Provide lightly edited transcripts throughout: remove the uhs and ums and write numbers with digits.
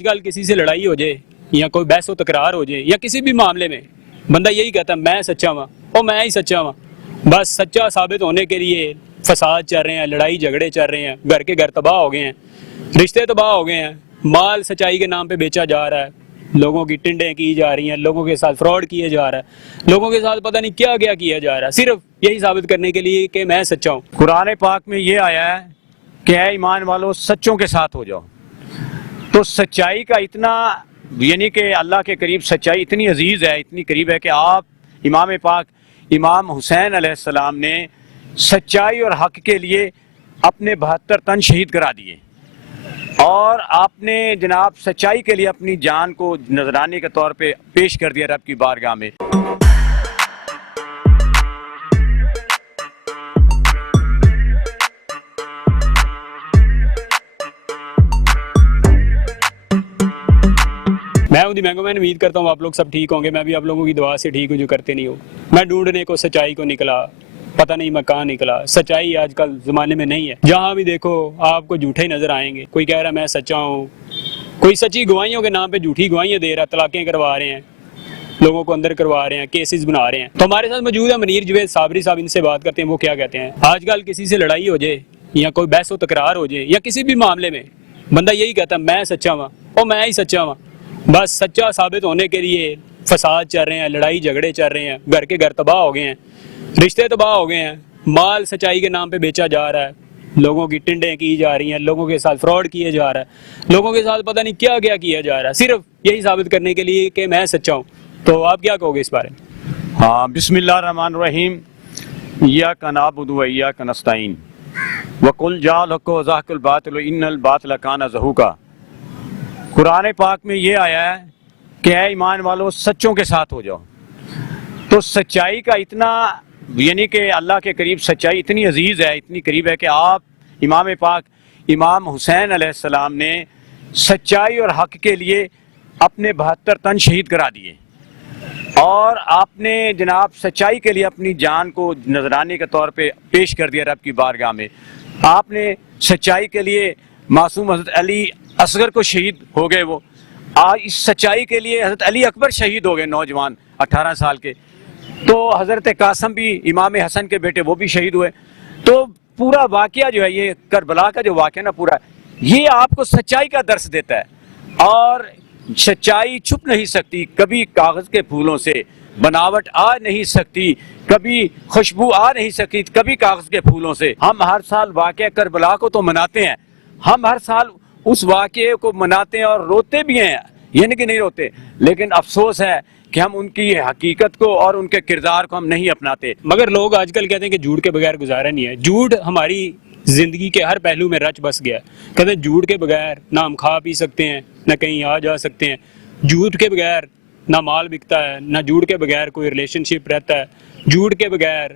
آج کل کسی سے لڑائی ہو جائے یا کوئی بحث و تکرار ہو جائے یا کسی بھی معاملے میں بندہ یہی کہتا ہے میں سچا ہوں اور میں ہی سچا ہوں. بس سچا ثابت ہونے کے لیے فساد چل رہے ہیں, لڑائی جھگڑے چل رہے ہیں, گھر کے گھر تباہ ہو گئے ہیں, رشتے تباہ ہو گئے ہیں, مال سچائی کے نام پہ بیچا جا رہا ہے, لوگوں کی ٹنڈیں کی جا رہی ہیں, لوگوں کے ساتھ فراڈ کیے جا رہا ہے, لوگوں کے ساتھ پتہ نہیں کیا کیا کیا جا رہا ہے, صرف یہی ثابت کرنے کے لیے کہ میں سچا ہوں. قرآن پاک میں یہ آیا ہے کہ اے ایمان والو سچوں کے ساتھ ہو جاؤ. تو سچائی کا اتنا یعنی کہ اللہ کے قریب سچائی اتنی عزیز ہے, اتنی قریب ہے کہ آپ امام پاک امام حسین علیہ السلام نے سچائی اور حق کے لیے اپنے 72 تن شہید کرا دیے, اور آپ نے جناب سچائی کے لیے اپنی جان کو نذرانے کے طور پہ پیش کر دیا رب کی بارگاہ میں. میں ہوں دی مینگو مین, امید کرتا ہوں آپ لوگ سب ٹھیک ہوں گے. میں بھی آپ لوگوں کی دعا سے ٹھیک ہوں جو کرتے نہیں ہو. میں ڈھونڈنے کو سچائی کو نکلا, پتہ نہیں میں کہاں نکلا. سچائی آج کل زمانے میں نہیں ہے, جہاں بھی دیکھو آپ کو جھوٹے ہی نظر آئیں گے. کوئی کہہ رہا ہے میں سچا ہوں, کوئی سچی گواہیوں کے نام پہ جھوٹی گواہیاں دے رہا ہے, طلاقیں کروا رہے ہیں, لوگوں کو اندر کروا رہے ہیں, کیسز بنا رہے ہیں. تو ہمارے ساتھ موجود ہے منیر جوید صابری صاحب, ان سے بات کرتے ہیں وہ کیا کہتے ہیں. آج کل کسی سے لڑائی ہو جائے یا کوئی بحث و تکرار ہو جائے یا کسی بھی معاملے میں بندہ یہی کہتا ہے میں سچا ہوں اور میں ہی سچا ہوں. بس سچا ثابت ہونے کے لیے فساد چل رہے ہیں, لڑائی جھگڑے چل رہے ہیں, گھر کے گھر تباہ ہو گئے ہیں, رشتے تباہ ہو گئے ہیں, مال سچائی کے نام پہ بیچا جا رہا ہے, لوگوں کی ٹنڈیں کی جا رہی ہیں, لوگوں کے ساتھ فراڈ کیے جا رہا ہے, لوگوں کے ساتھ پتہ نہیں کیا کیا کیا جا رہا ہے, صرف یہی ثابت کرنے کے لیے کہ میں سچا ہوں. تو آپ کیا کہو گے اس بارے میں؟ ہاں, بسم اللہ الرحمن الرحیم. ایاک نعبد و ایاک نستعین وقل جاء الحق وزهق الباطل ان الباطل کان زہوقا. قرآن پاک میں یہ آیا ہے کہ اے ایمان والو سچوں کے ساتھ ہو جاؤ. تو سچائی کا اتنا یعنی کہ اللہ کے قریب سچائی اتنی عزیز ہے, اتنی قریب ہے کہ آپ امام پاک امام حسین علیہ السلام نے سچائی اور حق کے لیے اپنے 72 تن شہید کرا دیے, اور آپ نے جناب سچائی کے لیے اپنی جان کو نذرانے کے طور پہ پیش کر دیا رب کی بارگاہ میں. آپ نے سچائی کے لیے معصوم حضرت علی اصغر کو شہید ہو گئے, وہ آج اس سچائی کے لیے حضرت علی اکبر شہید ہو گئے, نوجوان 18 سال کے. تو حضرت قاسم بھی امام حسن کے بیٹے, وہ بھی شہید ہوئے. تو پورا واقعہ جو ہے یہ کربلا کا جو واقعہ نا پورا, یہ آپ کو سچائی کا درس دیتا ہے. اور سچائی چھپ نہیں سکتی, کبھی کاغذ کے پھولوں سے بناوٹ آ نہیں سکتی, کبھی خوشبو آ نہیں سکتی, کبھی کاغذ کے پھولوں سے. ہم ہر سال واقعہ کربلا کو تو مناتے ہیں, ہم ہر سال اس واقعے کو مناتے ہیں اور روتے بھی ہیں, یعنی کہ نہیں روتے, لیکن افسوس ہے کہ ہم ان کی حقیقت کو اور ان کے کردار کو ہم نہیں اپناتے. مگر لوگ آج کل کہتے ہیں کہ جھوٹ کے بغیر گزارا نہیں ہے. جھوٹ ہماری زندگی کے ہر پہلو میں رچ بس گیا. کہتے ہیں جھوٹ کے بغیر نہ ہم کھا پی سکتے ہیں, نہ کہیں آ جا سکتے ہیں, جھوٹ کے بغیر نہ مال بکتا ہے, نہ جھوٹ کے بغیر کوئی ریلیشن شپ رہتا ہے, جھوٹ کے بغیر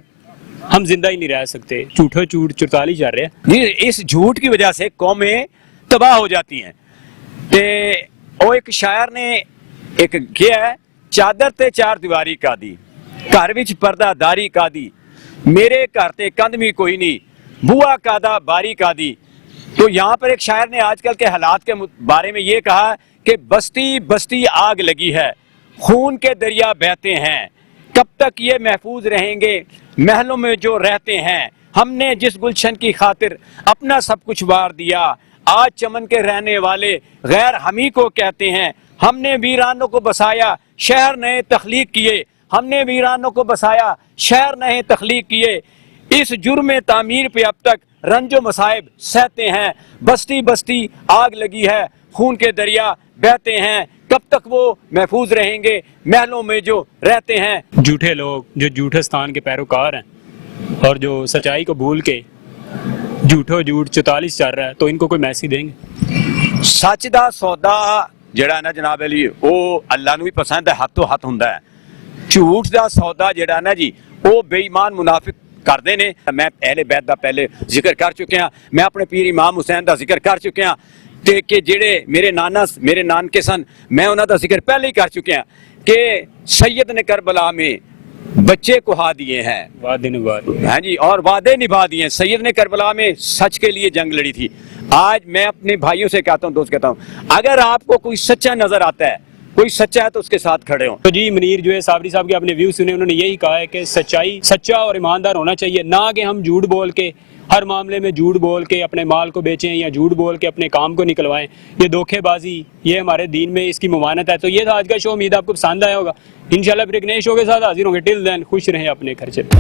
ہم زندہ ہی نہیں رہ سکتے. جھوٹو جھوٹ 44 جا رہے ہیں. جی, اس جھوٹ کی وجہ سے قومیں تباہ ہو جاتی ہیں. اور ایک شاعر نے ایک کیا ہے, چادر تے چار دیواری کا دی, گھر وچ پردہ داری کا دی, میرے گھر تے کندھ بھی کوئی نہیں, بوا کادا باری کا دی. تو یہاں پر ایک شاعر نے آج کل کے حالات کے بارے میں یہ کہا کہ بستی بستی آگ لگی ہے, خون کے دریا بہتے ہیں, کب تک یہ محفوظ رہیں گے محلوں میں جو رہتے ہیں. ہم نے جس گلشن کی خاطر اپنا سب کچھ وار دیا, آج چمن کے رہنے والے غیر ہمیں کو کہتے ہیں. ہم نے ویرانوں کو بسایا شہر نئے تخلیق کیے, ہم نے ویرانوں کو بسایا شہر نئے تخلیق کیے. اس جرم تعمیر پہ اب تک رنج و مصائب سہتے ہیں. بستی بستی آگ لگی ہے, خون کے دریا بہتے ہیں, کب تک وہ محفوظ رہیں گے محلوں میں جو رہتے ہیں. جھوٹے لوگ جو جھوٹستان کے پیروکار ہیں اور جو سچائی کو بھول کے جھوٹو جھوٹ 44 چل رہا ہے, تو ان کو کوئی میسج دیں گے؟ سچ دا سودا جڑا نا جناب علی وہ اللہ نو بھی پسند ہے, ہاتھ تو ہاتھ ہوندا ہے. جھوٹ دا سودا جڑا نا جی وہ بے ایمان منافق کرتے نے. میں اہل بیت دا پہلے ذکر کر چکے ہاں, میں اپنے پیر امام حسین دا ذکر کر چکے ہاں, تے کہ جڑے میرے نانکے سن میں انہاں دا ذکر پہلے ہی کر چکے ہاں کہ سید نے کربلا میں بچے کہا دیے ہیں, وعدے نبھا دیے. ہاں جی, اور وعدے نبھا دیے ہیں. سید نے کربلا میں سچ کے لیے جنگ لڑی تھی, آج میں اپنے بھائیوں سے کہتا ہوں، دوست کہتا ہوں، اگر آپ کو کوئی سچا نظر آتا ہے، کوئی سچا ہے تو اس کے ساتھ کھڑے ہوں۔ تو جی منیر جو ہے صابری صاحب کے اپنے ویو سنے، انہوں نے یہی کہا ہے کہ سچائی، سچا اور ایماندار ہونا چاہیے، نہ کہ ہم جھوٹ بول کے ہر معاملے میں جھوٹ بول کے اپنے مال کو بیچیں یا جھوٹ بول کے اپنے کام کو نکلوائیں۔ یہ دھوکے بازی، یہ ہمارے دین میں اس کی ممانعت ہے۔ تو یہ تھا آج کا شو، امید آپ کو پسند آیا ہوگا۔ انشاءاللہ پھر ایک نئے شو کے ساتھ حاضر ہوں گے۔ ٹل دین خوش رہیں اپنے خرچے پہ۔